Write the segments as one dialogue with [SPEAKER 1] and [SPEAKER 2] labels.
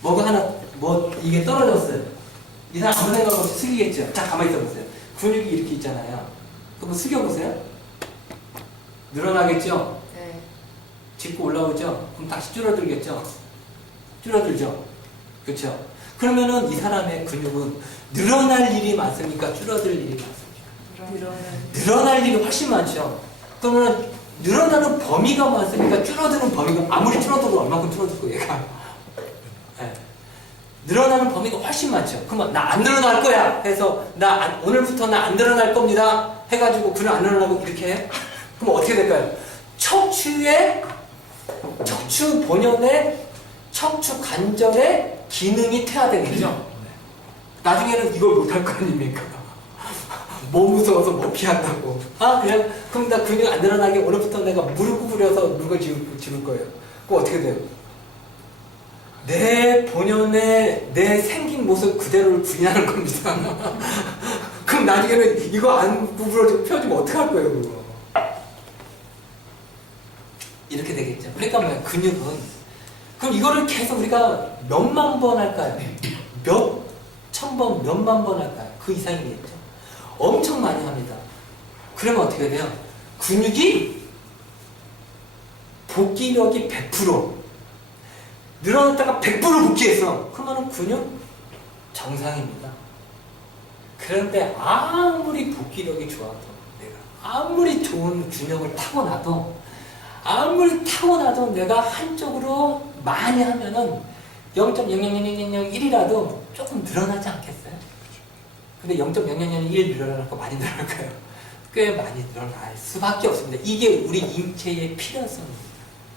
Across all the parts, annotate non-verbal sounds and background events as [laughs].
[SPEAKER 1] 뭐가 하나 뭐 이게 떨어졌어요. 이 사람 아무 생각 없이 숙이겠죠. 자 가만히 있어 보세요. 근육이 이렇게 있잖아요. 그럼 숙여 보세요. 늘어나겠죠.
[SPEAKER 2] 네.
[SPEAKER 1] 짚고 올라오죠. 그럼 다시 줄어들겠죠. 줄어들죠. 그렇죠. 그러면은 이 사람의 근육은 늘어날 일이 많습니까? 줄어들 일이 많습니까? 늘어날 일이 훨씬 많죠. 그러면 늘어나는 범위가 많습니까? 줄어드는 범위가 아무리 줄어들어도 얼마큼 줄어들 거예요, 얘가. 예. 늘어나는 범위가 훨씬 많죠. 그러면 나 안 늘어날 거야 해서 나 안- 오늘부터 나 안 늘어날 겁니다 해가지고 그는 안 늘어나고 이렇게 해. [laughs] 그럼 어떻게 될까요? 척추의 척추 본연의 척추 관절의 기능이 퇴화되겠죠. 나중에는 이걸 못할 거 아닙니까? [laughs] 뭐 무서워서 뭐 피한다고. 아, 그냥, 그럼 나 근육 안 늘어나게 오늘부터 내가 무릎 구부려서 물건 지울, 지울 거예요. 그럼 어떻게 돼요? 내 본연의 내 생긴 모습 그대로를 부인하는 겁니다. [laughs] 그럼 나중에는 이거 안 구부러지고 펴주면 어떡할 거예요, 그거? 이렇게 되겠죠. 그러니까 뭐야, 근육은. 그럼 이거를 계속 우리가 몇만 번 할까요? 몇 천 번, 몇만 번 할까요? 그 이상이겠죠. 엄청 많이 합니다. 그러면 어떻게 돼요? 근육이 복귀력이 100% 늘어났다가 100% 복귀했어. 그러면 근육 정상입니다. 그런데 아무리 복귀력이 좋아도 내가 아무리 좋은 균형을 타고나도 아무리 타고나도 내가 한쪽으로 많이 하면은 0.00001이라도 조금 늘어나지 않겠어요? 근데 0.00001 늘어나고 많이 늘어날까요? 꽤 많이 늘어날 수밖에 없습니다. 이게 우리 인체의 필요성입니다.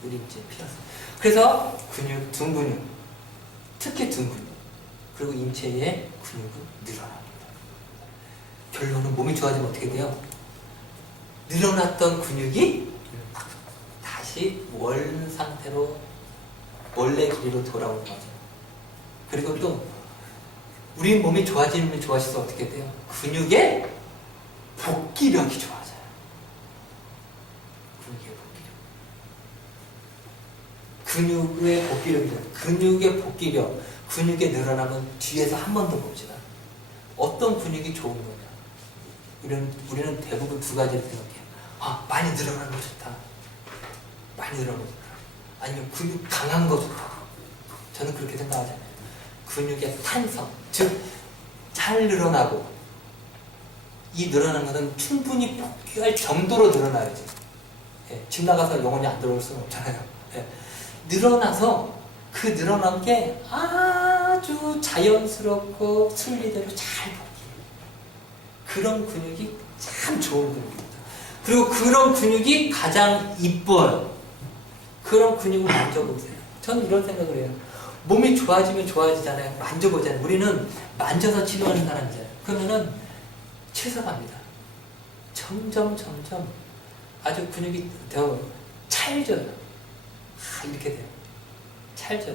[SPEAKER 1] 우리 인체의 필요성. 그래서 근육, 등 근육, 특히 등 근육, 그리고 인체의 근육은 늘어납니다. 결론은 몸이 좋아지면 어떻게 돼요? 늘어났던 근육이 다시 원 상태로 원래 길이로 돌아오는 거죠. 그리고 또 우리 몸이 좋아지면 좋아질수록 어떻게 돼요? 근육의 복귀력이 좋아져요. 근육의 복귀력. 근육의 복귀력이 좋아요. 근육의 복귀력, 근육이 늘어나면 뒤에서 한 번 더 봅시다. 어떤 근육이 좋은 거냐? 우리는, 우리는 대부분 두 가지를 생각해요. 아, 많이 늘어나는 거 좋다. 많이 늘어나는 거 좋다. 아니면 근육 강한 거 좋다. 저는 그렇게 생각하잖아요. 근육의 탄성, 즉, 잘 늘어나고, 이 늘어나는 것은 충분히 복귀할 정도로 늘어나야지. 예, 집 나가서 영원히 안 들어올 수는 없잖아요. 예, 늘어나서 그 늘어난 게 아주 자연스럽고 순리대로 잘 복귀해요. 그런 근육이 참 좋은 근육입니다. 그리고 그런 근육이 가장 이뻐요. 그런 근육을 만져보세요. 저는 이런 생각을 해요. 몸이 좋아지면 좋아지잖아요. 만져보잖아요. 우리는 만져서 치료하는 사람이잖아요. 그러면은 최소합니다. 점점 점점 아주 근육이 더 찰져요. 아, 이렇게 돼요. 찰져.